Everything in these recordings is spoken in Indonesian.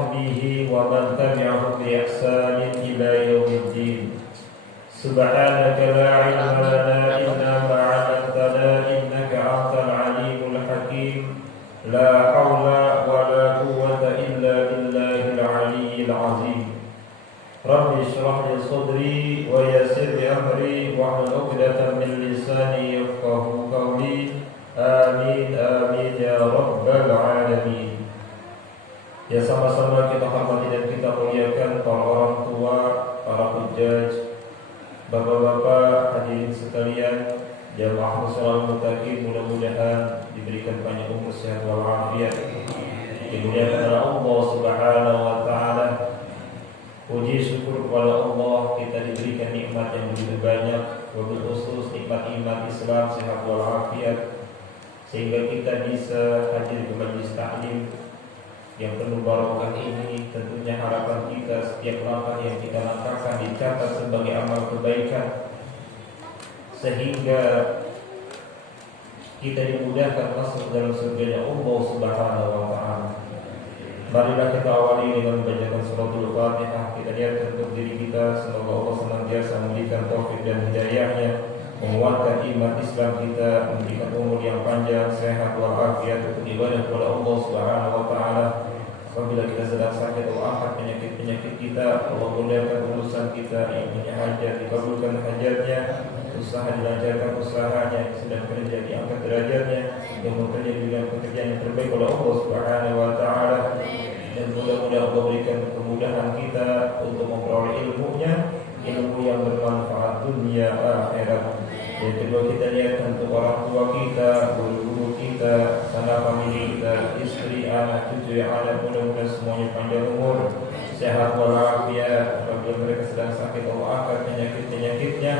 وصحبه ومن تبعهم بإحسان إلى يوم الدين. سبحانك لا علم لنا إلا ما علمتنا إنك أنت العليم الحكيم. لا حول ولا قوة إلا بالله العلي العظيم. رب اشرح لي صدري ويسر لي أمري واحلل عقدة من لساني يفقهوا قولي. آمين آمين يا رب العالمين. Ya, sama-sama kita hormati dan kita muliakan para orang tua, para hujjaj, bapak-bapak, hadirin sekalian, jamaah muslimin muttaqin, mudah-mudahan diberikan banyak umur sehat wal afiat, dimuliakan oleh Allah Subhanahu wa taala. Puji syukur kepada Allah kita diberikan nikmat yang begitu banyak, wabil khusus nikmat iman Islam, sehat wal afiat, sehingga kita bisa hadir ke majlis taklim yang penuh barokah ini. Tentunya harapan kita setiap langkah yang kita langkahkan dicatat sebagai amal kebaikan, sehingga kita dimudahkan masuk dalam surganya Allah Subhanahu wa taala. Marilah kita awali dengan membacakan suratul Fatihah. Kita niatkan untuk diri kita, semoga Allah senantiasa memberikan taufik dan hidayahnya, menguatkan iman Islam kita, memberikan umur yang panjang, sehat walafiat untuk ibadah kepada Allah Subhanahu wa taala. Apabila kita sedang sakit atau angkat penyakit kita, Allah mudahkan urusan kita, yang punya hajat dikabulkan hajatnya, usaha dilancarkan usahanya, yang sedang kerja diangkat derajatnya, yang bekerja dengan pekerjaan yang terbaik oleh Allah Subhanahu wa taala. Dan mudah-mudahan Allah berikan kemudahan kita untuk memperoleh ilmunya, ilmu yang bermanfaat dunia akhirat. Yang kedua, kita niatkan untuk orang tua kita, guru-guru kita, sanak famili kita, istri, anak, cucu yang ada, mudah-mudahan semuanya panjang umur, sehat walafiat. Apabila mereka sedang sakit, Allah angkat penyakit-penyakitnya,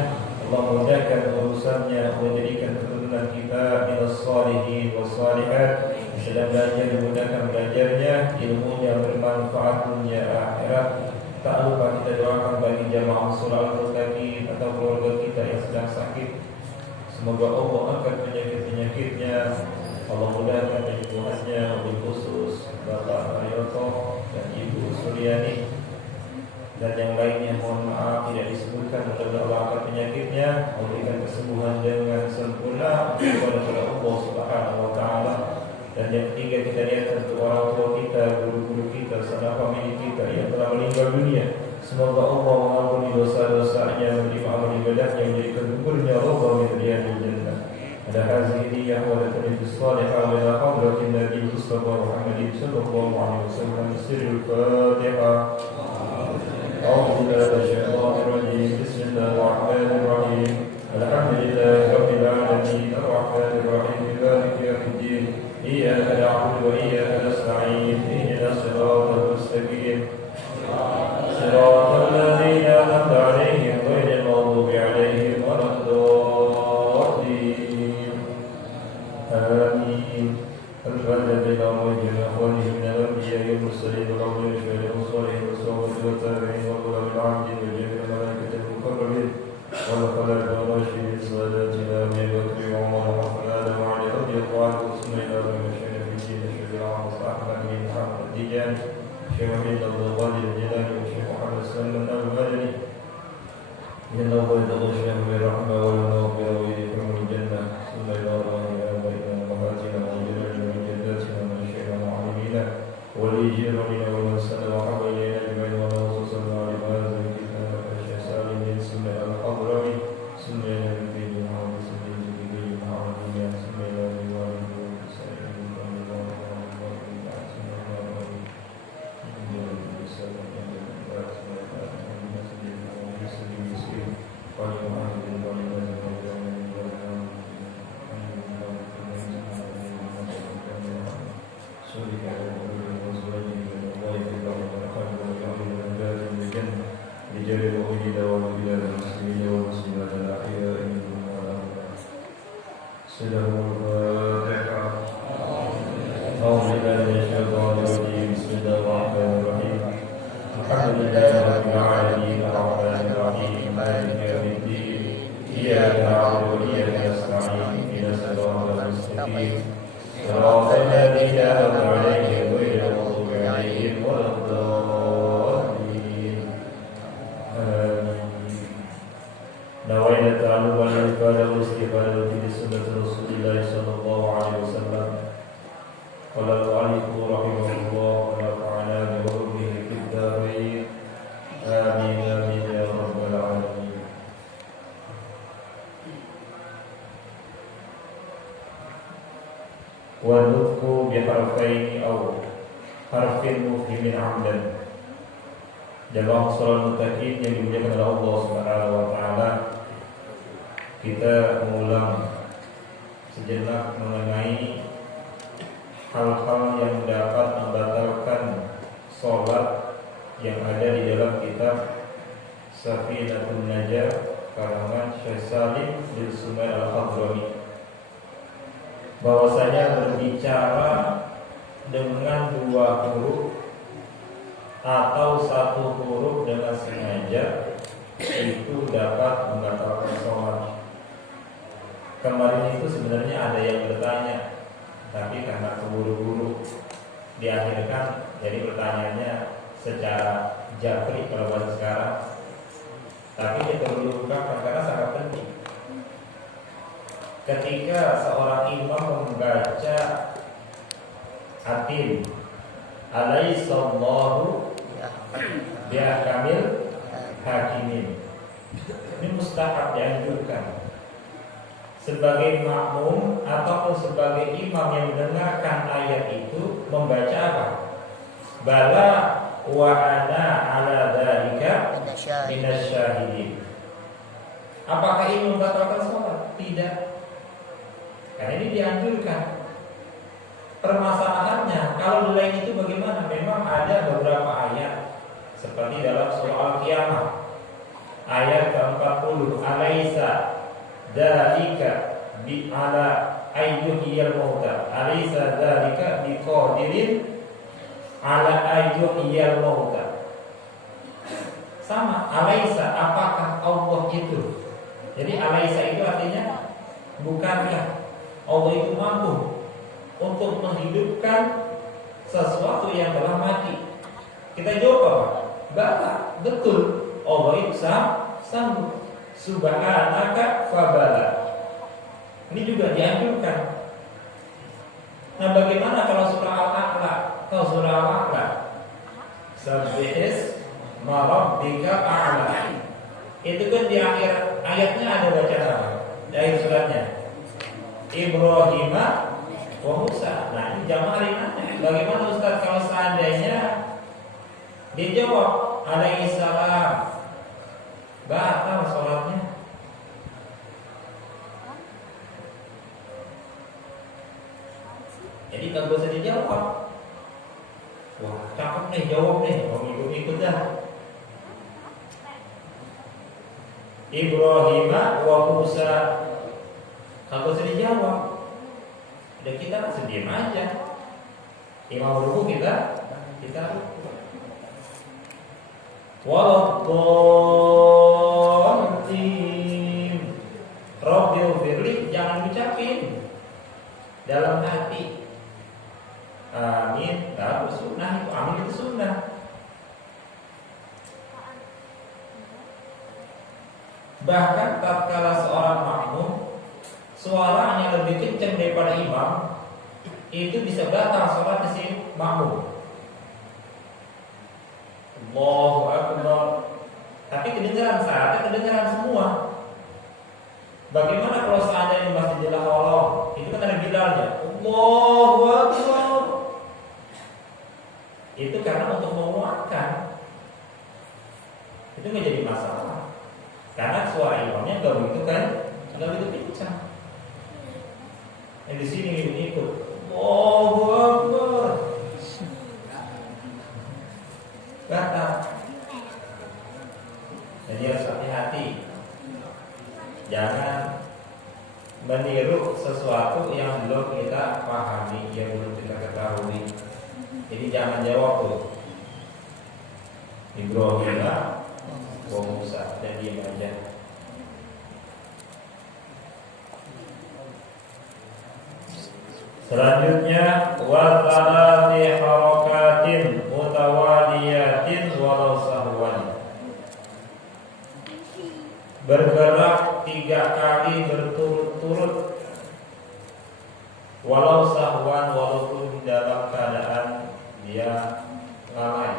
Allah mudahkan urusannya, menjadikan keturunan kita minas shalihin was shalihat, sedang belajar dimudahkan belajarnya, ilmunya bermanfaat dunia akhirat. Tak lupa kita doakan bagi jamaah muslimin muttaqin atau keluarga kita yang sedang sakit, semoga Allah angkat penyakit-penyakitnya, Allah mudahkan penyembuhannya, wabil khusus Bapak Haryoto dan Ibu Suryani dan yang lainnya. Mohon maaf tidak disebutkan, mudah-mudahan Allah angkat penyakitnya, memberikan kesembuhan dengan sempurna kepada Allah Subhanahu wa taala. Dan yang ketiga, kita lihat untuk orang tua kita, guru-guru kita, sanak famili kita yang telah meninggal dunia, semoga Allah mengampuni dosa-dosanya, menerima amal ibadahnya, menjadikan kuburnya Allah min riyadil jannah. Ada hazini wa la tanfis salihah wa la hadratin nabi Mustafa Muhammadin sallallahu alaihi wasallam. Sirrul Fatihah. A'udzu billahi minasyaitonir rajim. Bismillahir rahmanir rahim. Alhamdulillahi rabbil alamin. Arrahmanir rahim. Maliki yaumiddin. Iyyaka na'budu wa iyyaka nasta'in. Ihdinas siratal mustaqim. Siratal ladzina an'amta 'alaihim ghairil maghdubi 'alaihim waladdallin. Amin. Al-Fatiha billahi wa ikhwanihi min al-anbiya'i wal mursalin wal awliya'i wal salihin was sawabin wat tabi'in wal ulama al-'abidin wal jami'il malaikati al-muqarrabin wal khalaiqi wal rashidin salatina min al-waqti wa Umar wa Adam wa Ali radhiyallahu anhu bismillah wa masyayikh fi din syari'ah wa sahbihi min Muhammad Dijan Syekh Muhammad Abdul Qadir Jilani wa Syekh Muhammad Salman al-Madani inna Allah ta'ala bi rahmah wa maghfirah wa yadkhulul jannah. Bismillahirrahmanirrahim. وليجيرنا ومسنا وحوالينا بين ونصوص العباد والكتاب والشيطان من سنة الحضر سنة النبي محمد صلى الله عليه وسلم سنة صراط الذين أنعمت عليهم غير المغضوب عليهم ولا الضالين. harfaini aw harfin mufhimin amdan. Jamaah salat muttaqin yang dimuliakan oleh Allah Subhanahu wa taala, kita mengulang sejenak mengenai hal-hal yang dapat membatalkan sholat yang ada di dalam kitab Safinatun Najah karangan Syekh Salim bin Sumail Al-Hadrami, bahwasanya berbicara dengan dua huruf atau satu huruf dengan sengaja itu dapat membatalkan sholat. Kemarin itu sebenarnya ada yang bertanya, tapi karena keburu-buru diakhirkan, jadi pertanyaannya secara japri kalau bahasa sekarang. Tapi kita perlu ungkapkan karena sangat penting. Ketika seorang imam membaca atin alaihissallahu bihakamil hakimin, ini mustahab dianjurkan sebagai makmum ataupun sebagai imam yang mendengarkan ayat itu membaca apa? Bala wa ana ala dzalika minasyahidin. Apakah ini membatalkan sholat? Tidak. Karena ini dianjurkan. Permasalahannya kalau di lain itu bagaimana? Memang ada beberapa ayat seperti dalam surah Al-Qiyamah ayat ke-40, alaisa dzalika bi ala ayyuhiyal mauta, alaisa dzalika biqadirin ala ayyuhiyal mauta. Sama, alaisa, apakah Allah itu? Jadi alaisa itu artinya bukankah Allah itu mampu untuk menghidupkan sesuatu yang telah mati? Kita jawab apa? Bala, betul. Allah itu sanggup. Subhanaka fabala. Ini juga dianjurkan. Nah, bagaimana kalau surah Al-A'la? Kalau surah Al-A'la, Sabbihis marabbika a'la. Itu kan di akhir ayatnya ada bacaan apa? Di akhir suratnya Ibrahim wa Musa. Nah, ini jamaah ringannya. Bagaimana Ustaz kalau seandainya dijawab alaihi salam, batal sholatnya? Jadi tak bisa dijawab. Wah, cakep nih, jawab nih, mau ikut-ikut dah. Ibrahim wa Musa, tak bisa dijawab. Udah kita sedih aja. Imam ruku kita Waladhdallin. Rabbil firli, jangan ucapin dalam hati. Amin, tahu sunnah itu. Amin itu sunnah. Bahkan tatkala seorang makmum suaranya lebih kencang daripada imam, itu bisa batal sholat si makmum. Allahu Akbar. Tapi kedengaran saatnya kedengaran semua. Bagaimana kalau seandainya Masjidil Haram itu kan ada bilalnya, Allahu Akbar. Itu karena untuk menguatkan. Itu nggak jadi masalah. Karena suara imamnya nggak begitu kan, nggak begitu kencang. Yang di sini ikut, Allahu Akbar. Batal. Jadi harus hati-hati. Jangan meniru sesuatu yang belum kita pahami, yang belum kita ketahui. Jadi jangan jawab tuh Ibrahim wa Musa dan diam aja. Selanjutnya wa talati harakatin mutawaliyatin walau sahwan. Bergerak 3 kali berturut-turut walau sahwan, walaupun dalam keadaan dia lalai.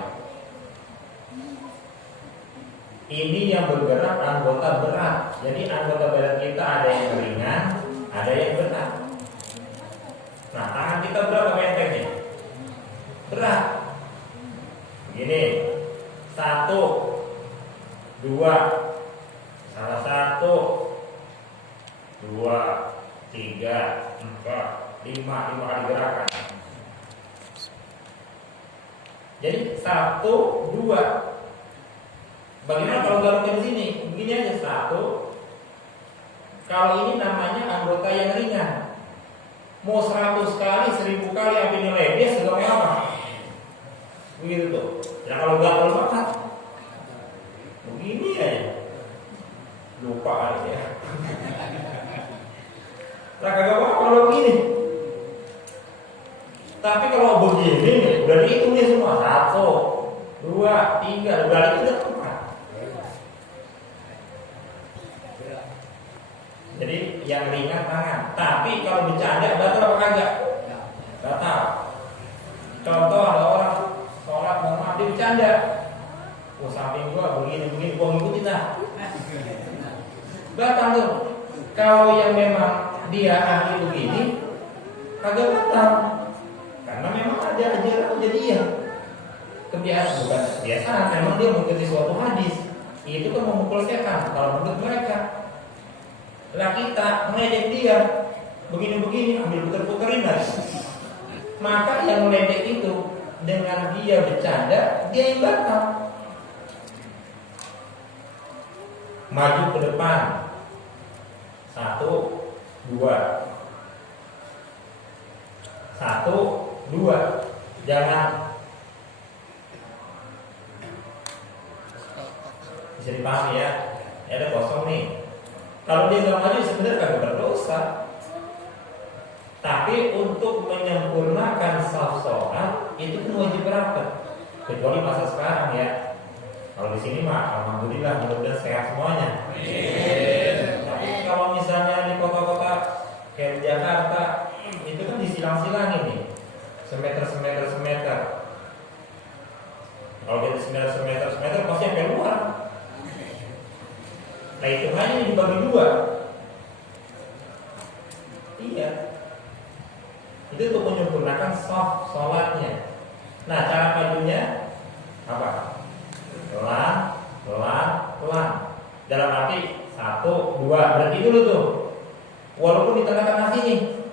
Ini yang bergerak anggota berat. Jadi anggota badan kita ada yang ringan, ada yang berat. Nah, tangan kita berapa bentengnya? berat. Begini, 1, 2, salah 1, 2, 3, 4, 5 kali gerakan. Jadi 1, 2. Bagaimana kalau garuknya di sini? Begini aja 1. Kalau ini namanya anggota yang ringan. Mau 100 kali, 1000 kali sampai nilai dia segala apa? Begitu tuh. Ya kalau gatal banget, begini aja. Lupa aja ya. Nah kagak apa kalau begini. Tapi kalau begini nih, udah dihitung nih semua. 1, 2, 3, udah itu udah 4. Jadi yang ringan tangan. Tapi kalau bercanda batal apa kagak? Batal. Contoh ada orang sholat maaf dia bercanda. Oh samping gua begini gua ngikutin dah. Batal tuh. Kalau yang memang dia ahli begini kagak batal. Karena memang ada ajaran jadi ya. Kebiasaan bukan kebiasaan, memang dia mengikuti suatu hadis. Itu kan memukul setan kalau menurut mereka. Lah kita meledek dia begini-begini ambil puter-puterin lagi. Maka yang meledek itu dengan dia bercanda dia yang batal. Maju ke depan 1, 2 1, 2. Jangan bisa dipahami ya. Ada kosong nih. Kalau dia nggak maju sebenarnya nggak berdosa. Tapi untuk menyempurnakan saf sholat itu kan wajib rapat. Kecuali masa sekarang ya. Kalau di sini mah alhamdulillah mudah-mudahan sehat semuanya. Tapi kalau misalnya di kota-kota kayak di Jakarta itu kan disilang-silangin nih. Semeter. Kalau dari semeter pasti sampai luar. Nah itu hanya dibagi 2. Iya. Itu untuk menyempurnakan saf sholatnya. Nah cara majunya apa? Pelan. Dalam arti 1, 2 berarti dulu tuh. Walaupun di tengah-tengah sini.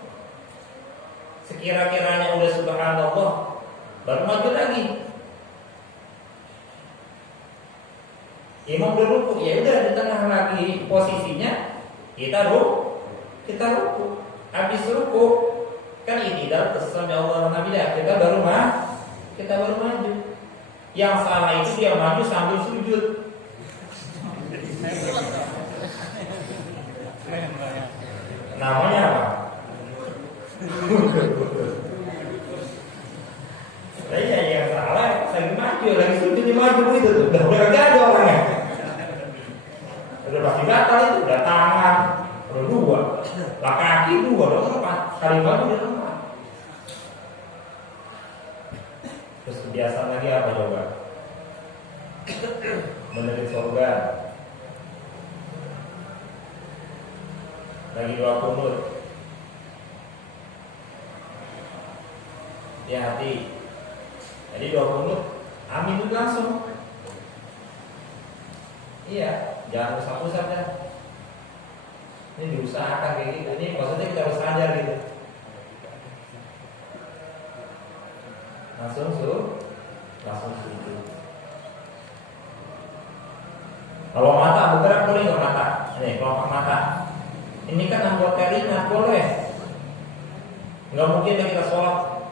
Sekira-kiranya udah subhanallah baru maju lagi. Imam udah ruku, ya udah di tengah lagi posisinya kita ruku. Habis ruku kan i'tidal tasami Allah Nabi dah. Kita baru maju. Yang salah itu dia maju sambil sujud. Namanya apa? Nah, yang salah lagi maju, lagi sujud dia maju begitu tuh. Udah kagak ada orangnya. Udah pasti batal itu, udah tangan, udah 2, lah kaki 2, udah 4, kali maju udah 4. Terus kebiasaan lagi apa coba? Menulis surga. Lagi 2 kunut. Ya hati. Jadi 2 kunut, amin itu langsung. Iya. Jangan usah-usah dah. Ini diusahakan kayak gitu. Ini maksudnya kita harus sadar gitu. Langsung sujud. Kalau mata bergerak boleh nggak mata? Ini kelopak mata. Ini kan anggota ringan boleh. Nggak mungkin kita sholat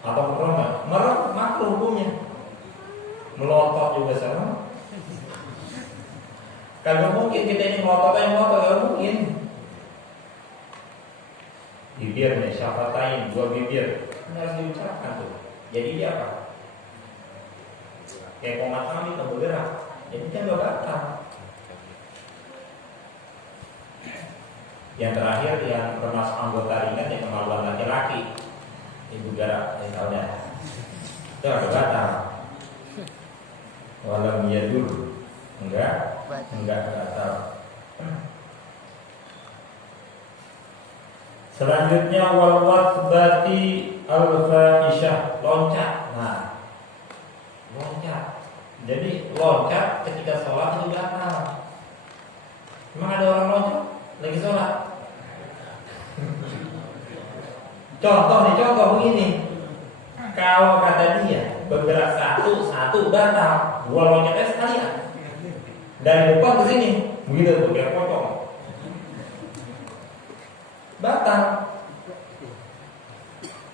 atau merem makruh hukumnya. Melotot juga sama. Kagak mungkin kita ini ngotot, gak mungkin. Bibir nih, syafatain, 2 bibir. Ini harus diucapkan tuh. Jadi dia apa? Kayak komat kami tak bergerak. Jadi kan gak batal. Yang terakhir yang termasuk anggota ringan yang kemaluan laki-laki. Ibu gerak, misalnya. Itu agak batal. Walau dia dulu. Enggak batal. Selanjutnya wal wasbati al-fahisyah, loncat. Nah, loncat. Jadi loncat ketika sholat itu batal. Memang ada orang loncat lagi sholat? Contoh begini. Kalau kata dia bergerak satu batal, dua loncatnya sekalian. Dari depan ke sini, begitu tuh kayak pocong. Batal.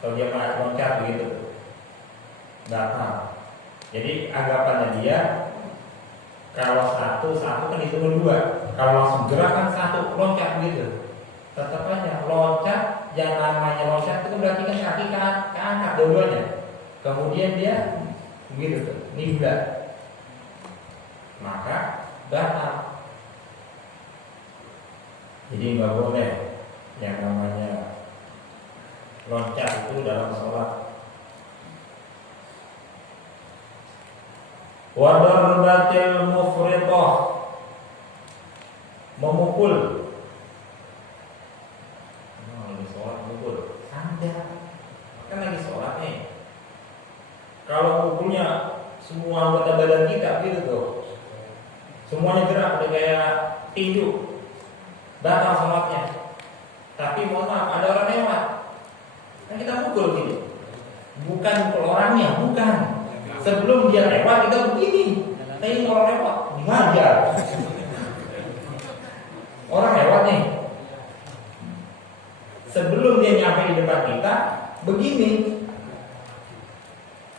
Kalau dia loncat begitu, batal. Jadi anggapannya dia kalau satu kan itu berdua. Kalau langsung gerak kan satu loncat begitu. Tetap aja loncat. Yang namanya loncat itu berarti kan kaki keangkat dua-duanya. Kemudian dia begitu tuh, nibla. Maka batal. Jadi nggak boleh yang namanya loncat itu dalam sholat. Wadarbatil mufritoh, memukul. Lagi sholat mukul, sangat. Kan lagi sholat nih. Kalau mukulnya semua anggota badan kita gitu tuh, semuanya gerak udah kayak tinju, batal sholatnya. Tapi mohon maaf, ada orang lewat, kan kita mukul gini, bukan mukul orangnya, bukan. Sebelum dia lewat kita begini, ini orang lewat, dihajar. Orang lewat nih, sebelum dia nyampe di depan kita, begini.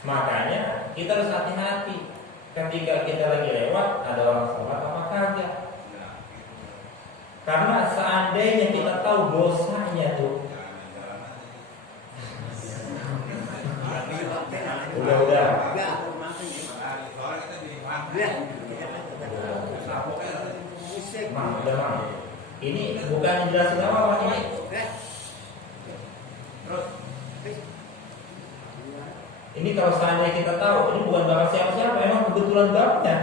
Makanya kita harus hati-hati ketika kita lagi lewat ada orang sholat apa kagak. Karena seandainya kita tahu dosanya tuh, udah. Ini bukan jelasin apa ini. Ini kalau seandainya kita tahu, ini bukan bakal siapa-siapa, emang kebetulan babnya.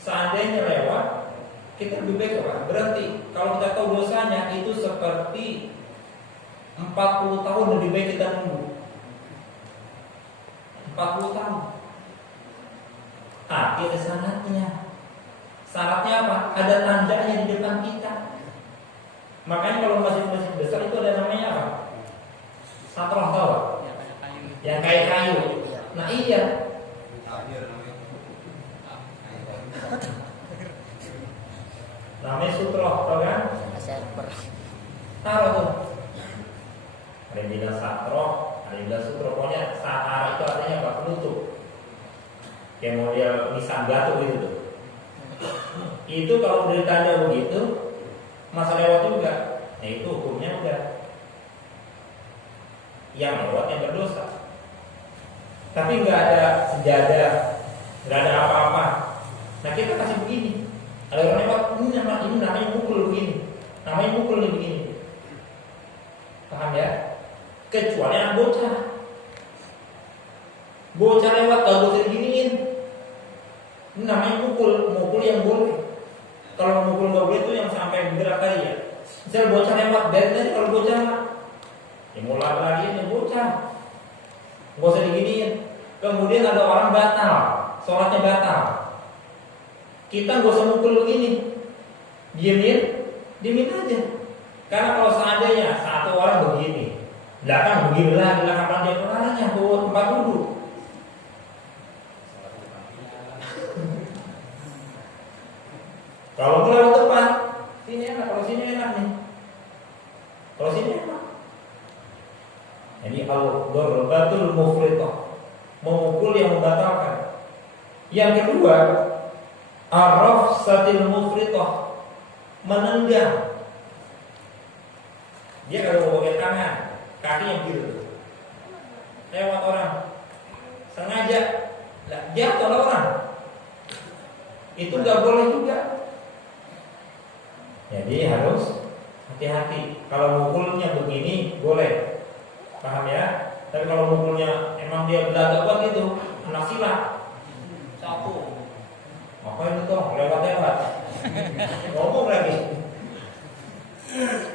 Seandainya lewat, kita lebih baik apa? Berarti kalau kita tahu dosanya itu seperti 40 tahun lebih baik kita nunggu. 40 tahun. Tapi ada syaratnya. Syaratnya apa? Ada tandanya di depan kita. Makanya kalau masjid-masjid besar itu ada namanya apa? Satroh, tahu? Yang kayak kayu. Nah iya. Namanya sutroh, tau kan? Taruh tuh. Ada yang bilang satroh, ada yang bilang sutroh. Pokoknya satara itu artinya apa? Penutup. Kayak model nisan batu gitu tuh. Itu kalau dari tanda begitu, masa lewat juga. Nah itu hukumnya udah. Yang lewat yang berdosa. Tapi nggak ada sejadah, nggak ada apa-apa. Nah kita kasih begini. Ada orang lewat, ini namanya mukul begini, namanya mukul nih begini. Paham ya? Kecuali anak bocah. Bocah lewat kalau bocah diginiin, ini namanya mukul yang boleh. Kalau mukul nggak boleh itu yang sampai bergerak tadi ya. Misal bocah lewat, dari tadi kalau bocah, ya mulai lagi yang bocah. Nggak usah diginiin. Kemudian ada orang batal, sholatnya batal. Kita nggak usah mukul begini, diemin aja. Karena kalau seandainya satu orang begini, belakang begini lagi, kapan dia kelaranya ke tempat duduk. Kalau lewat depan, sini enak, kalau sini enak nih. Kalau sini enak. Jadi al-darbatul mufritoh, memukul yang membatalkan. Yang kedua, ar-rafsatil mufritoh, menendang. Dia kalau mau pakai tangan, kaki yang gitu. Lewat orang, sengaja, jatuh orang. Itu nggak boleh juga. Jadi harus hati-hati. Kalau mukulnya begini boleh. Paham ya? Tapi kalau mukulnya emang dia belaga buat itu, anak silat. Satu. Ngapain itu? Lewat-lewat. Ngomong lagi.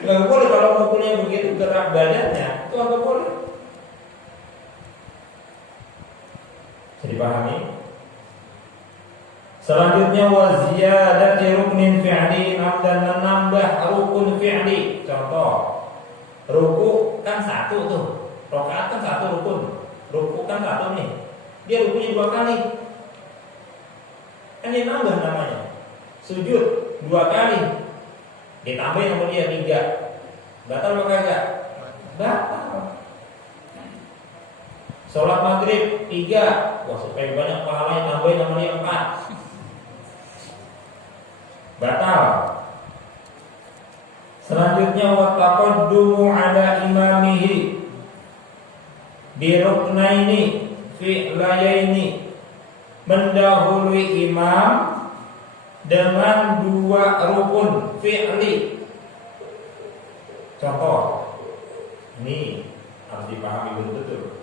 Gak boleh kalau mukulnya begitu gerak badannya, itu agak boleh. Bisa dipahami? Selanjutnya wa ziyadati ruknin fi'li dan menambah rukun fi'li. Contoh, ruku kan satu tuh, rakaat kan satu rukun, ruku kan satu nih, dia rukunya 2 kali, kan dia nambah namanya. Sujud 2 kali, ditambahin sama dia 3, batal apa kagak? Batal. Sholat maghrib 3, wah supaya banyak pahalanya tambahin sama dia 4, batal. Selanjutnya wa taqaddumu ala imamihi bi ruknaini fi'layaini, mendahului imam dengan 2 rukun fi'li. Contoh, ini harus dipahami betul-betul.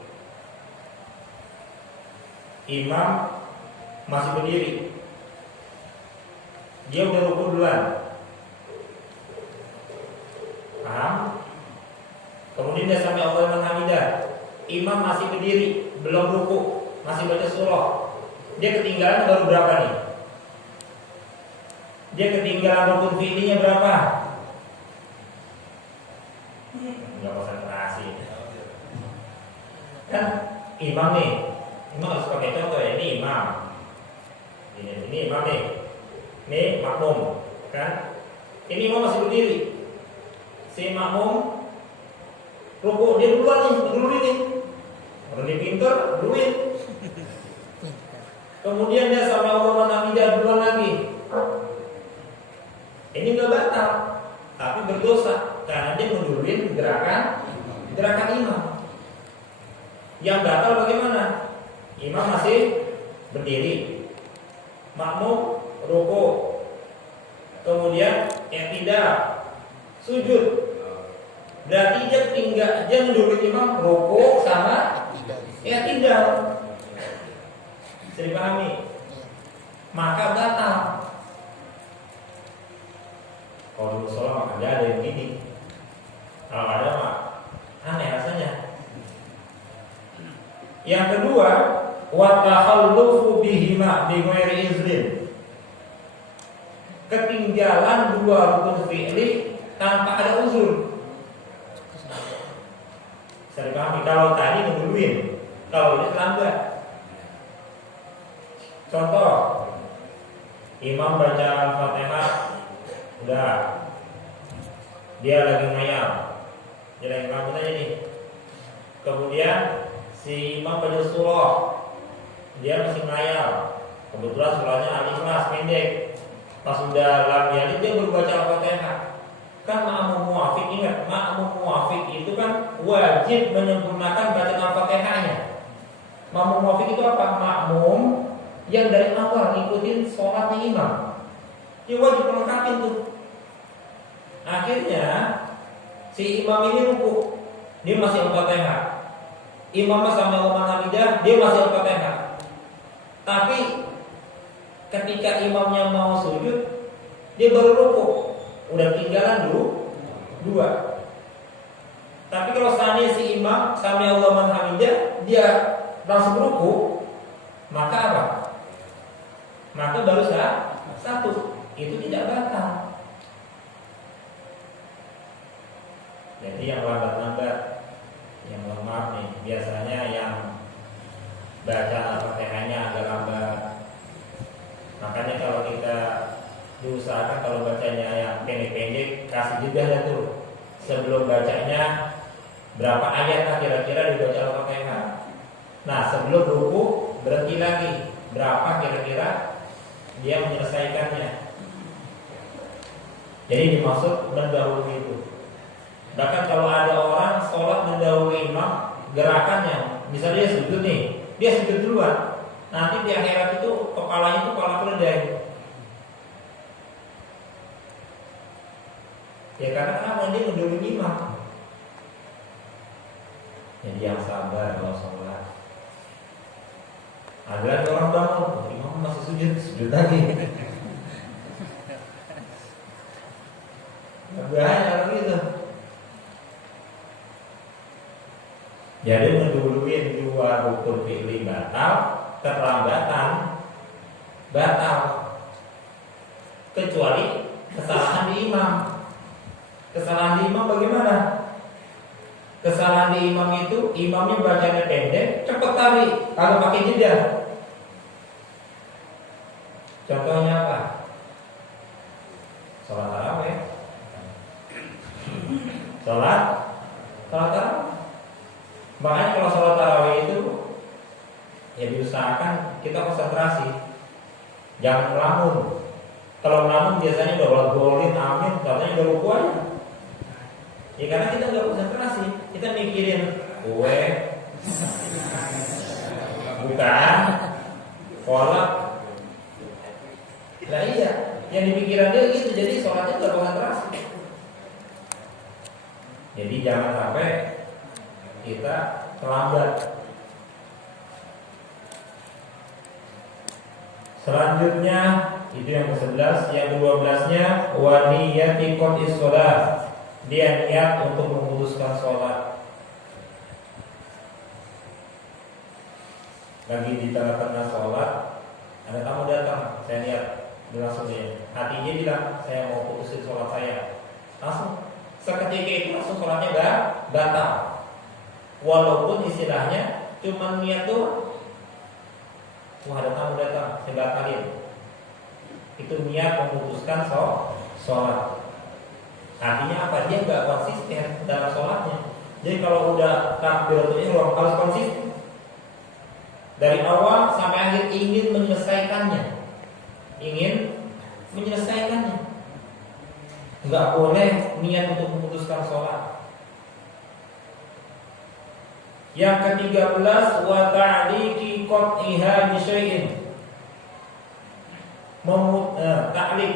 Imam masih berdiri, dia udah rukun duluan, paham? Kemudian dia sampai Allahu liman hamidah, imam masih berdiri, belum ruku, masih baca surah. Dia ketinggalan baru berapa nih? Dia ketinggalan rukun fi'linya berapa? Enggak konsentrasi. Kan imam nih, imam harus pakai contoh ya. Ini imam, ini imam nih, ini makmum, kan? Ini imam masih berdiri, si makmum ruku, dia duluan nih, dulu ini. Orang dia pinter, duluin. Kemudian dia sampai Allahu liman hamidah duluan lagi. Ini nggak batal, tapi berdosa karena dia menduluin gerakan imam. Yang batal bagaimana? Imam masih berdiri, makmum ruku, kemudian tidak sujud. Berarti dia menduluin imam ruku sama tidak. Bisa dipahami? Maka batal. Kalau dulu sholat maka nggak ada yang gini. Kalau ada mah aneh rasanya. Yang kedua, wa takhallufu bihima bi ghairi iznin. Ketinggalan 2 rukun fi'li tanpa ada uzur. Bisa dipahami? Kalau tadi ngeduluin, kalau ini terlambat. Contoh, imam baca Al-Fatihah, udah, dia lagi ngayal, dia lagi ngambut aja nih. Kemudian si imam baca surah, dia masih ngayal. Kebetulan surahnya Al-Ikhlas pendek. Pas udah lam yalid dia baru baca Al-Fatihah. Kan ma'mum muwafiq, ingat, ma'mum muwafiq itu kan wajib menyempurnakan bacaan Al-Fatihahnya. Ma'mum muwafiq itu apa? Ma'mum yang dari awal ngikutin sholatnya imam, dia wajib melengkapi tuh. Akhirnya si imam ini ruku, dia masih Al-Fatihah. Imam sampai Allahu liman hamidah, dia masih Al-Fatihah. Tapi ketika imamnya mau sujud, dia baru ruku, udah ketinggalan dulu 2. Tapi kalau seandainya si imam sampai Allahu liman hamidah, dia langsung ruku, maka apa? Maka baru 1, itu tidak batal. Jadi yang lambat-lambat, yang lemah nih, biasanya yang baca Al-Fatihahnya agak lambat. Makanya kalau kita diusahakan kalau bacanya yang pendek-pendek, kasih jeda tuh sebelum bacanya berapa ayat lah kira-kira dibaca Al-Fatihah. Nah sebelum ruku berhenti lagi, berapa kira-kira dia menyelesaikannya. Jadi dimaksud mendahului itu. Bahkan kalau ada orang sholat mendahului imam, gerakannya, misalnya dia sujud nih, dia sujud duluan. Nanti di akhirat itu kepalanya itu kepala keledai. Ya karena kenapa? Dia mendahului imam. Jadi yang sabar kalau sholat. Ada orang bangun, imam masih sujud lagi. Bahaya kalau gitu. Jadi menduluin 2 rukun fi'li batal, keterlambatan batal, kecuali kesalahan di imam. Kesalahan di imam bagaimana? Kesalahan di imam itu imamnya bacanya pendek, cepat tadi kalau pakai jeda. Contohnya apa? Sholat tarawih. Sholat tarawih. Makanya kalau sholat tarawih itu ya diusahakan kita konsentrasi, jangan melamun. Kalau melamun biasanya udah golin, amin, katanya udah ruku aja. Ya karena kita nggak konsentrasi, kita mikirin kue, bukan, kolak. Nah iya, yang dipikiran dia gitu, jadi sholatnya nggak konsentrasi. Jadi jangan sampai kita terlambat. Selanjutnya itu yang ke-11, yang ke-12-nya wa niyati qad'is shalah. Dia niat untuk memutuskan sholat. Lagi di tengah-tengah sholat, ada tamu datang, saya niat langsung dia. Hatinya bilang, saya mau putusin sholat saya. Langsung seketika itu langsung sholatnya batal. Walaupun istilahnya cuma niat tuh, wah ada tamu datang, saya batalin. Itu niat memutuskan sholat. Artinya apa? Dia nggak konsisten dalam sholatnya. Jadi kalau udah takbiratul ihram harus konsisten dari awal sampai akhir, ingin menyelesaikannya, nggak boleh niat untuk memutuskan sholat. Yang ke-13 wa ta'liqi qat'iha bi syai'in. Ta'liq,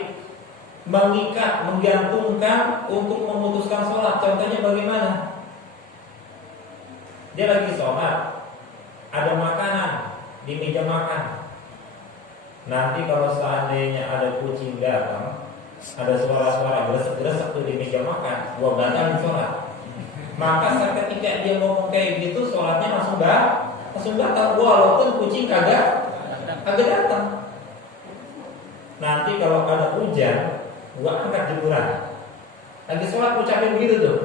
mengikat, menggantungkan untuk memutuskan sholat. Contohnya bagaimana? Dia lagi sholat, ada makanan di meja makan. Nanti kalau seandainya ada kucing datang, ada suara-suara gresek-gresek tuh di meja makan, gua batalin sholat. Maka ketika dia ngomong kayak gitu, sholatnya langsung batal, walaupun kucing kagak datang. Nanti kalau ada hujan, gua angkat jemuran. Lagi sholat ucapin begitu tuh,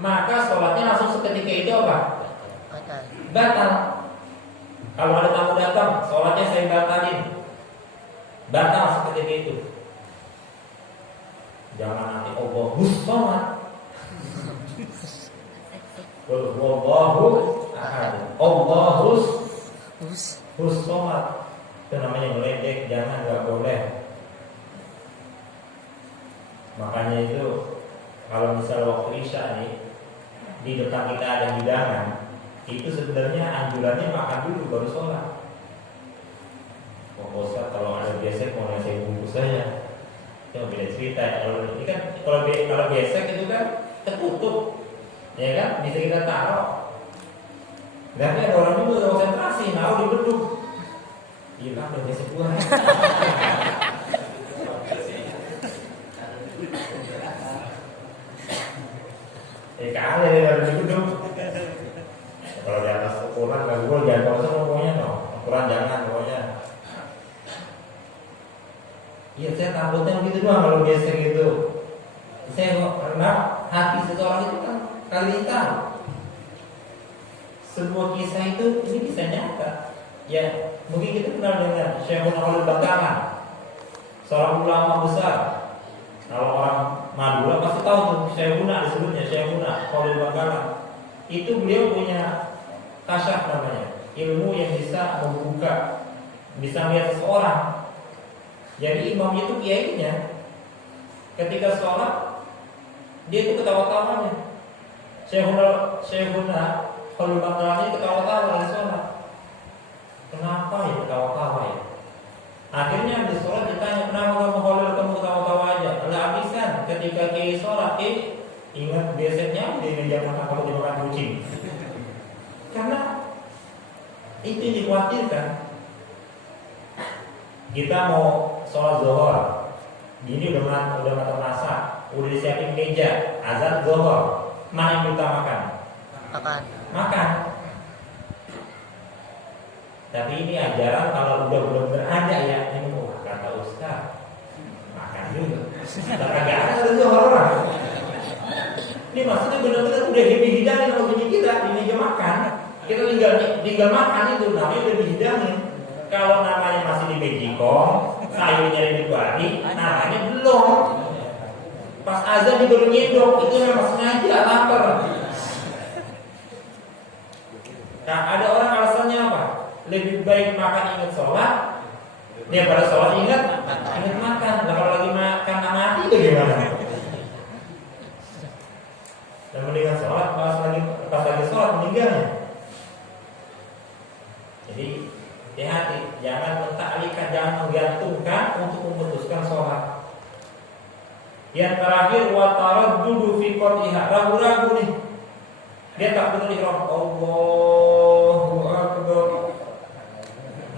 maka sholatnya langsung seketika itu apa? Batal. Kalau ada tamu datang, sholatnya saya batalin, batal seketika itu. Jangan nanti Allahus sholat, Wallahu ahad, Allahus sholat. Itu namanya meledek, jangan, nggak boleh. Makanya itu kalau misal waktu isya nih di depan kita ada hidangan, itu sebenarnya anjurannya makan dulu baru sholat. Ustaz kalau ada besek mau nasi bungkus saja, itu beda cerita. Kalau ini kan kalau besek itu kan tertutup, ya kan bisa kita taruh. Tapi ada orang juga konsentrasi naruh di beduk. Iya kan udah besek gua. Kali dari gedung. Kalau di atas ukuran nggak gue jangan kosong pokoknya no. Ukuran jangan pokoknya. Iya saya takutnya begitu doang kalau gesek gitu. Saya kok karena hati seseorang itu kan kali hitam. Sebuah kisah itu ini kisah nyata. Ya mungkin kita kenal dengan Syekhul Bangkalan, seorang ulama besar. Kalau orang Madura pasti tahu tuh Syekhuna, disebutnya Syekhuna Khalil Bangkalan. Itu beliau punya kasyaf namanya, ilmu yang bisa membuka, bisa melihat seseorang. Jadi imamnya itu kiainya, ketika sholat dia itu ketawa-tawanya. Syekhuna Khalil Bangkalan itu ketawa-tawa di sholat. Kenapa ya ketawa-tawa ya? Akhirnya di sholat ditanya, kenapa kamu Khalil kamu ketawa-tawa aja? Lah abisan ketika kiai sholat ingat beseknya di meja makan kalau dimakan kucing. Karena itu yang dikhawatirkan. Kita mau sholat zuhur, gini udah matang masak, udah disiapin meja, azan zuhur, mana yang kita makan? Makan. Tapi ini ajaran kalau udah benar-benar ada ya, ini kata Ustaz, makan juga. Kagak ada juga orang. Ini maksudnya benar-benar udah dihidangin sama bunyi kita di meja makan. Kita tinggal makan itu namanya udah dihidangin. Kalau namanya masih di magicom, sayurnya dibagi, namanya belum. Pas azan baru nyedok, itu memang sengaja lapar. Nah, ada orang alasannya apa? Lebih baik makan ingat sholat daripada sholat ingat makan. Nah, kalau lagi makan mati itu gimana? Dan mendingan sholat pas lagi sholat meninggalnya. Jadi hati-hati, jangan mentaklihkan, jangan menggantungkan untuk memutuskan sholat. Yang terakhir wataraddud fi qatiha, ragu-ragu nih. Dia takbiratul ihram, Allahu akbar.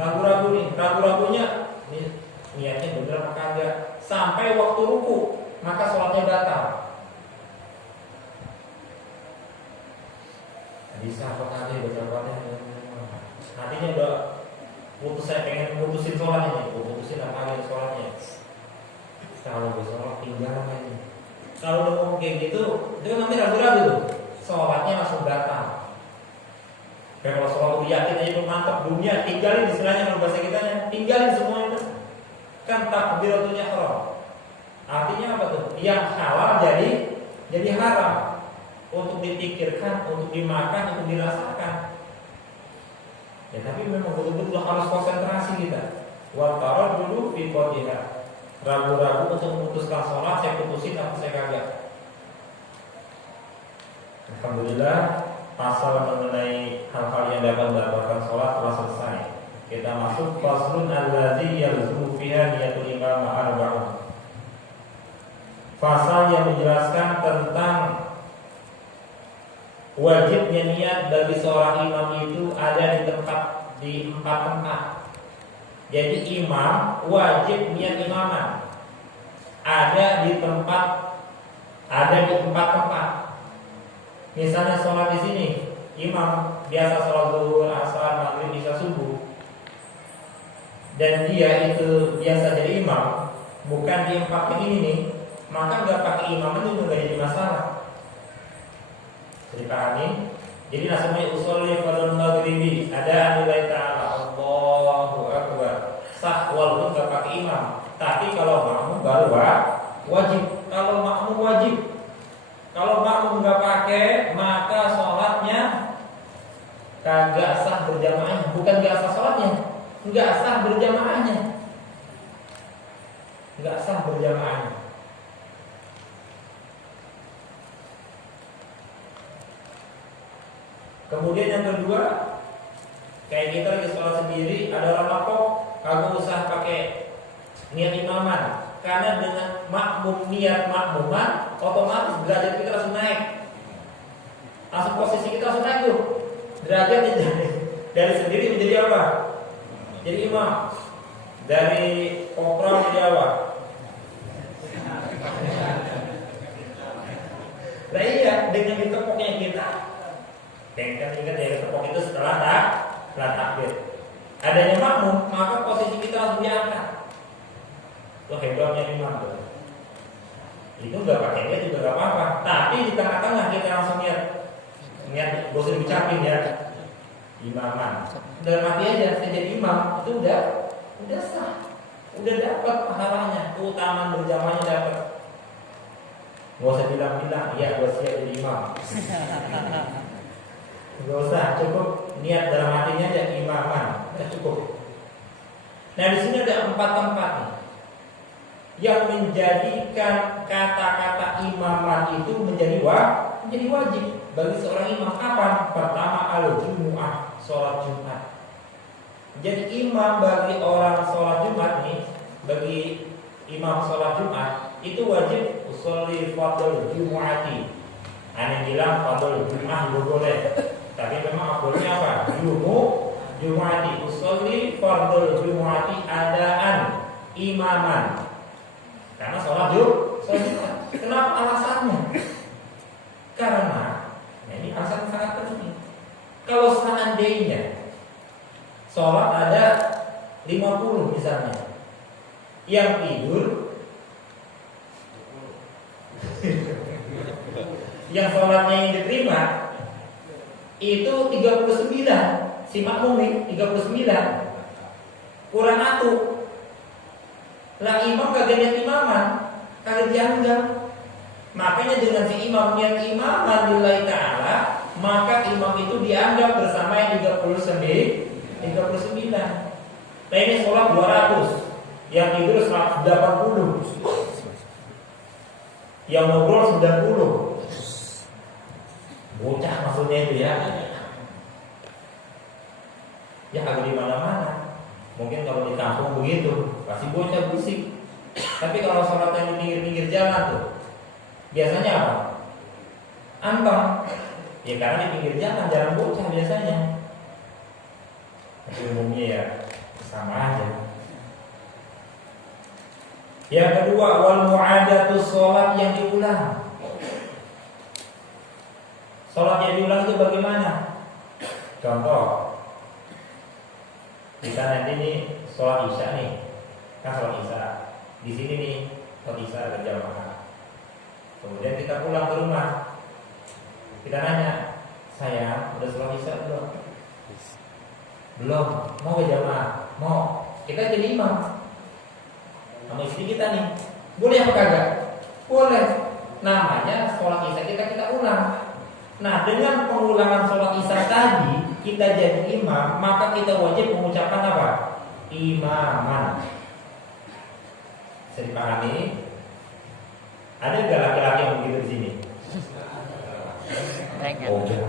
Ragu-ragu nih, ragu-ragunya nih, niatnya benar apa kagak. Sampai waktu ruku, maka sholatnya batal. Bisa apa kagak baca Fatihah. Hatinya udah putus, saya pengen putusin sholatnya, putusin apa kagak sholatnya. Kalau sholat tinggal aja. Kalau udah ngomong kayak gitu, itu kan nanti ragu-ragu tuh, sholatnya langsung batal. Kayak kalau sholat udah yakin aja tuh mantap dunia, tinggalin istilahnya kalau bahasa kitanya, tinggalin semuanya. Kan takbiratul ihram. Artinya apa tuh? Yang halal jadi haram. Untuk dipikirkan, untuk dimakan, untuk dirasakan. Ya tapi memang betul-betul harus konsentrasi kita. Wa taraddud fi qatiha. Ragu-ragu untuk memutuskan sholat, saya putusin apa saya kagak. Alhamdulillah, pasal mengenai hal-hal yang dapat membatalkan sholat telah selesai. Kita masuk faslun allazi yalzumu fiha niyatul imam arba'un. Fasal yang menjelaskan tentang wajibnya niat bagi seorang imam itu ada di 4 tempat. Jadi imam wajib niat imaman. Ada di 4 tempat. Misalnya sholat di sini, imam biasa sholat zuhur, asar, maghrib, isya, subuh. Dan dia itu biasa jadi imam, bukan di 4 yang ini nih, maka nggak pakai imam itu nggak jadi masalah. Jadi pahami? Jadi nasabnya usolli fardhu maghribi, ada nilai ta'ala Allahu akbar. Sah walaupun enggak pakai imam. Tapi kalau makmum baru wajib. Kalau makmum wajib. Kalau makmum enggak pakai, maka sholatnya kagak sah berjamaahnya. Bukan enggak sah sholatnya, enggak sah berjamaahnya. Enggak sah berjamaahnya. Kemudian yang kedua, kayak kita lagi sholat sendiri, ada orang makmum, kagak usah pakai niat imaman, karena dengan niat makmuman, otomatis derajat kita langsung naik, langsung posisi kita langsung naik tuh, derajat dari sendiri menjadi apa? Jadi imam, dari kopral menjadi apa? Nah iya, dengan ditepuknya kita. Dan ingat dari tepuk itu setelah takbir. Adanya makmum, maka posisi kita langsung diangkat. Itu hebatnya imam tuh. Itu nggak pakai niat juga nggak apa-apa. Tapi di tengah-tengah kita langsung niat, gak usah dibicapin ya. Imaman. Dalam hati aja, saya jadi imam itu udah sah, udah dapat pahalanya, keutamaan berjamaahnya dapat. Gak usah bilang-bilang, iya gue siap jadi imam. Gak usah, cukup niat dalam hatinya aja imaman, cukup. Nah di sini ada 4 tempat nih, yang menjadikan kata-kata imaman itu menjadi wajib bagi seorang imam. Kapan? Pertama al-jumu'ah, sholat Jumat. Jadi imam bagi orang sholat Jumat nih, bagi imam sholat Jumat itu wajib usolli fardhu jumu'ati. Ana bilang fardhu Jumat juga boleh. Tapi memang afdolnya apa? Jumu'ati usolli fardhu jumu'ati adaan imaman. Karena sholat Jumat. Kenapa alasannya? Karena ini alasan sangat penting. Kalau seandainya sholat ada 50 misalnya, yang tidur yang sholatnya yang diterima itu 39, si makmum nih 39, kurang atuh lah, imam kagak niat imaman, kagak dianggap. Makanya dengan si imam niat imaman lillahi ta'ala, maka imam itu dianggap bersama yang 39. Nah ini sholat 200, yang tidur 180, yang ngobrol 90. Bocah maksudnya itu ya. Ya kagak di mana-mana. Mungkin kalau di kampung begitu, pasti bocah bisik. Tapi kalau sholat yang di pinggir-pinggir jalan tuh, biasanya apa? Anteng. Ya karena di pinggir jalan jarang bocah biasanya. Tapi umumnya ya sama aja. Yang kedua, wal mu'adatus sholat yang diulang. Sholat yang diulang itu bagaimana? Contoh, kita nanti nih sholat isya nih, kan sholat isya di sini nih, sholat isya berjamaah. Kemudian kita pulang ke rumah, kita nanya, sayang, udah sholat isya belum? Belum. Mau berjamaah? Mau. Kita jadi imam sama istri kita nih, boleh apa kagak? Boleh. Namanya sholat isya kita ulang. Nah, dengan pengulangan sholat isya tadi kita jadi imam, maka kita wajib mengucapkan apa? Imaman. Bisa dipahami? Ada nggak laki-laki yang begitu di sini? Oh, enggak.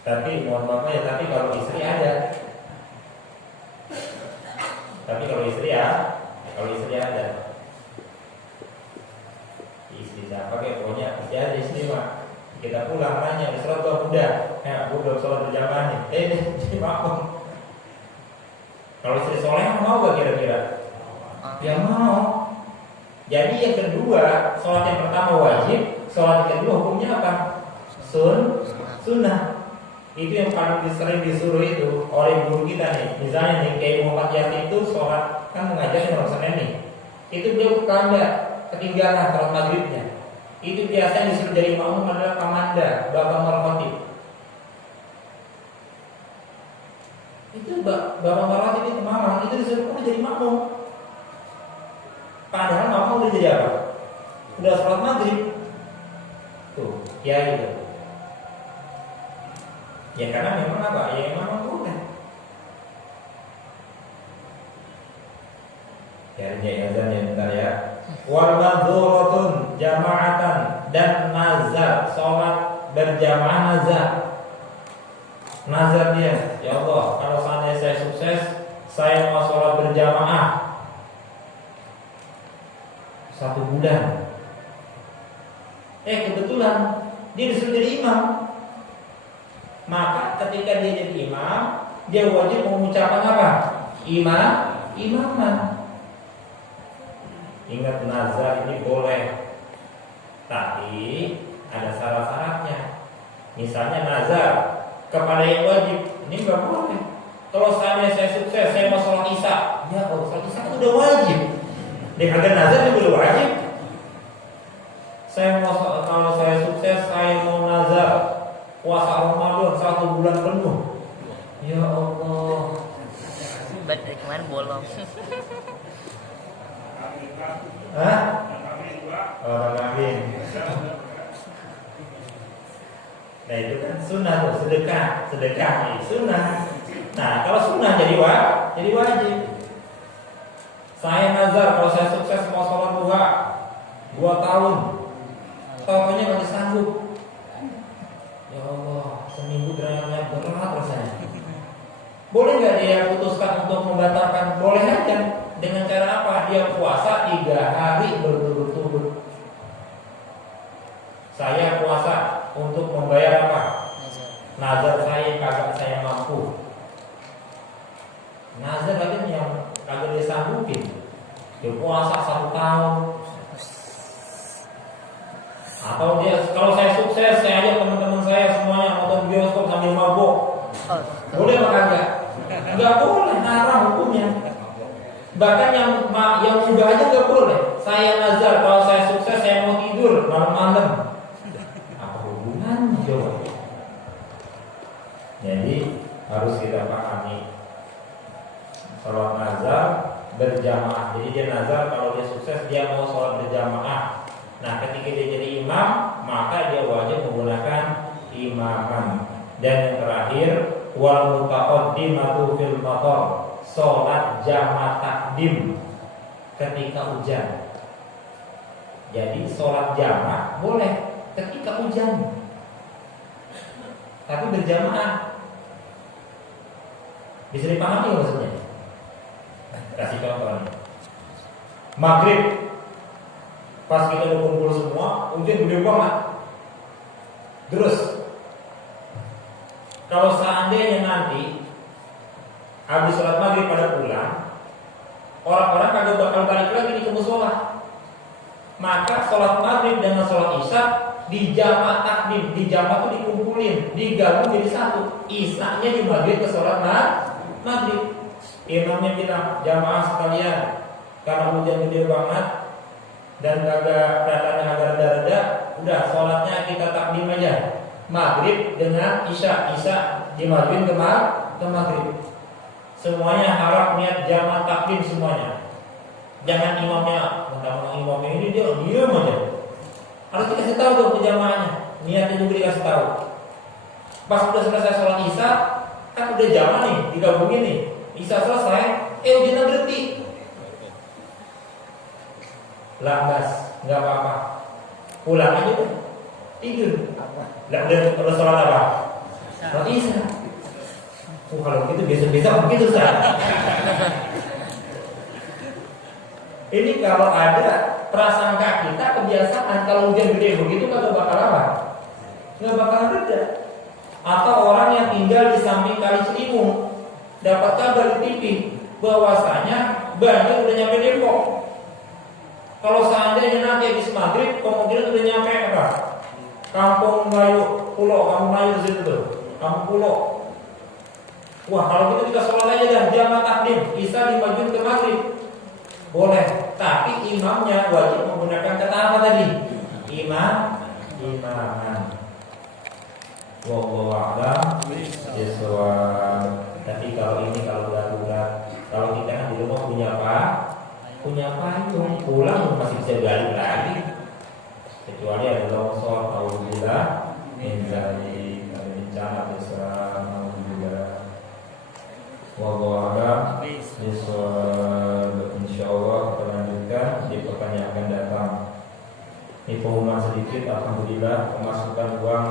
Tapi mohon maaf ya, tapi kalau istri ada. Tapi kalau istri ya. Kalau istri ada, istri siapa kayak pokoknya pasti ada istri mah. Kita pulang nanya, sholat belum? Udah. Ya, udah sholat berjamaah nih. Jadi makmum. Kalau istri soleh mau gak kira-kira? Ya mau. Jadi yang kedua, sholat yang pertama wajib, sholat yang kedua hukumnya apa? Sunnah. Itu yang paling sering disuruh itu oleh guru kita nih. Misalnya nih kayak Muhammad Yasin itu sholat kan mengajar orang Senin nih. Itu beliau ketinggalan sholat maghribnya. Itu biasanya disuruh jadi makmum adalah kamanda, bapak marotib. Itu bapak marotib itu mamang itu disuruh jadi makmum. Padahal makmum udah jadi apa? Udah sholat maghrib. Tuh, ya gitu. Ya karena memang apa? Ya memang boleh. Ya azan ya bentar ya. Wal madzuratun jama'atan, dan nazar, sholat berjamaah nazar. Nazar dia, ya Allah, kalau seandainya saya sukses, saya mau sholat berjamaah 1 bulan. Kebetulan dia disuruh jadi imam. Maka ketika dia jadi imam, dia wajib mengucapkan apa? Imaman. Ingat, nazar ini boleh, tapi ada syarat-syaratnya. Misalnya nazar kepada yang wajib, ini nggak boleh. Kalau saya sukses, saya mau sholat isya, ya kalau sholat isya itu udah wajib. Dia kagak nazar itu udah wajib. Kalau saya sukses, saya mau nazar puasa Ramadan 1 bulan penuh. Ya Allah. Dari kemarin bolong. Hah? Orang kambing. Nah itu kan sunnah tuh, sedekah sunnah. Nah kalau sunnah jadi wajib. Saya nazar kalau saya sukses mau sholat duha 2 tahun, tahunya nggak sanggup. Ya Allah, seminggu berat rasanya. Boleh nggak dia putuskan untuk membatalkan? Boleh aja. Dengan cara apa? Dia puasa 3 hari berturut-turut. Saya puasa untuk membayar apa? Nazar saya kagak saya mampu. Nazar kan yang kagak dia sanggupin. Dia puasa 1 tahun. Kalau saya sukses, saya ajak teman-teman saya semuanya nonton bioskop sambil mabok. Boleh apa enggak? Enggak boleh, haram hukumnya. Bahkan yang mudah aja enggak boleh. Saya nazar kalau saya sukses saya mau tidur malam-malam. Apa hubungannya coba? Jadi harus kita pahami. Salat nazar berjamaah. Jadi dia nazar kalau dia sukses dia mau salat berjamaah. Nah, ketika dia jadi imam, maka dia wajib menggunakan imaman. Dan yang terakhir, wal mutaqaddimatu fil matar, salat jamaah takdim ketika hujan. Jadi salat jamaah boleh ketika hujan, tapi berjamaah. Bisa dipahami maksudnya? Kasih contoh nih. Maghrib pas kita udah kumpul semua, hujan gede banget. Terus kalau seandainya nanti habis sholat maghrib pada pulang, orang-orang kagak bakal balik lagi ke musola. Maka sholat maghrib dengan sholat isya di jamaah takdim, di jamaah itu dikumpulin, digabung jadi satu. Isya-nya di maghrib ke sholat maghrib. Imamnya bilang, jamaah sekalian, karena hujan gede banget dan kagak kelihatannya agak reda-reda, udah sholatnya kita takdim aja. Maghrib dengan isya dimajuin ke maghrib. Semuanya harap niat jamaah takdim semuanya. Jangan imamnya, mentang-mentang imamnya ini dia diam aja. Harus dikasih tahu tuh ke jamaahnya. Niatnya juga dikasih tahu. Pas udah selesai sholat isya, kan udah jamaah nih, digabungin nih. Isya selesai, hujannya berhenti. Lantas, nggak apa-apa. Pulang aja tuh, tidur. Udah sholat apa? Sholat isya. Kalau gitu biasa-biasa begitu Ustaz. Ini kalau ada prasangka kita kebiasaan kalau hujan gede begitu nggak bakal apa? Nggak bakal reda. Atau orang yang tinggal di samping Kali Ciliwung dapat kabar di TV bahwasanya banjir udah nyampe Depok. Kalau seandainya nanti habis maghrib kemungkinan udah nyampe apa? Kampung Melayu Pulau, Kampung Melayu di situ tuh, Kampung Pulau. Wah, kalau gitu kita sholat aja dah jamaah takdim, isya dimajuin ke maghrib. Boleh, tapi imamnya wajib menggunakan kata apa tadi? Imaman. Wallahu a'lam bishawab. Tapi kalau darurat, kalau kita kan di rumah punya payung, pulang masih bisa balik lagi. Kecuali ada longsor, alhamdulillah, minjali, ada bencana besar, alhamdulillah. Wallahu a'lam bishawab. Insyaallah kita lanjutkan di pekan yang akan datang. Ini pengumuman sedikit, alhamdulillah pemasukan uang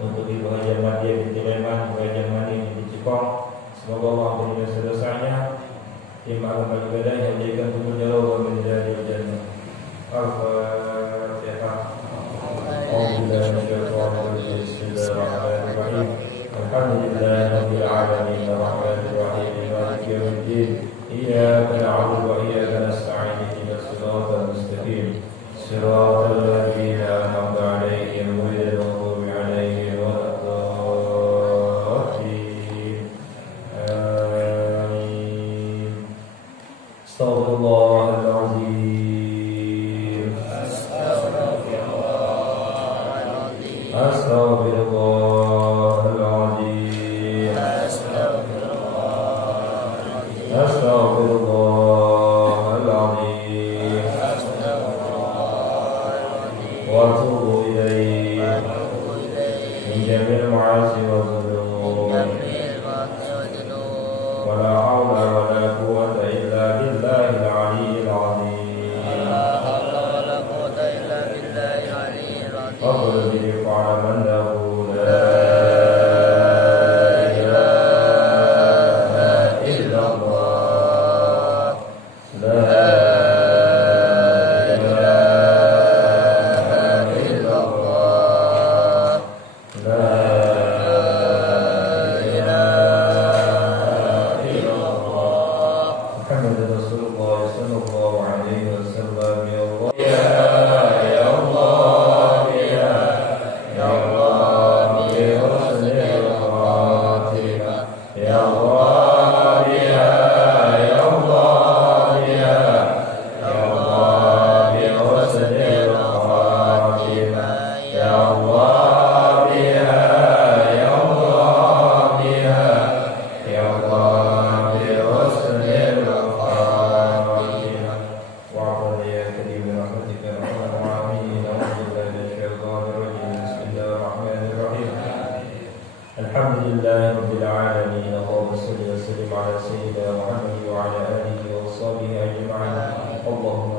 untuk Ibu Hajar Madiah binti Leman, Ibu Hajar Madiah di Cipong. Semoga Allah ampuni dosa-dosanya, timah amal ibadah yang menjadikan tubuh jauh dan menjadi jannah. Al-Fatihah. Bismillahirrahmanirrahim. Alhamdulillahirabbil alamin, arrahmanirrahim, maliki yaumiddin. Iyyaka na'budu wa iyyaka nasta'in, ihdinas siratal mustaqim. Siratal ladzina an'amta 'alaihim ghairil maghdubi 'alaihim waladdallin. Amin. Astaghfirullahaladzim. Astaghfirullahaladzim. Astaghfirullahaladzim. Wa atubu ilaih min jami'il ma'asi wa dzunub. Wa la haula wa la quwwata illa billahil 'aliyyil 'azim. Qul bi man lahu la ilaha illallah. La ilaha illallah. La ilaha illallah. Muhammadur Rasulullah sallallahu alaihi wasallam. Ya Allah, ya Allah, ya الحمد لله رب العالمين اللهم صل وسلم على سيدنا محمد وعلى آله وصحبه أجمعين اللهم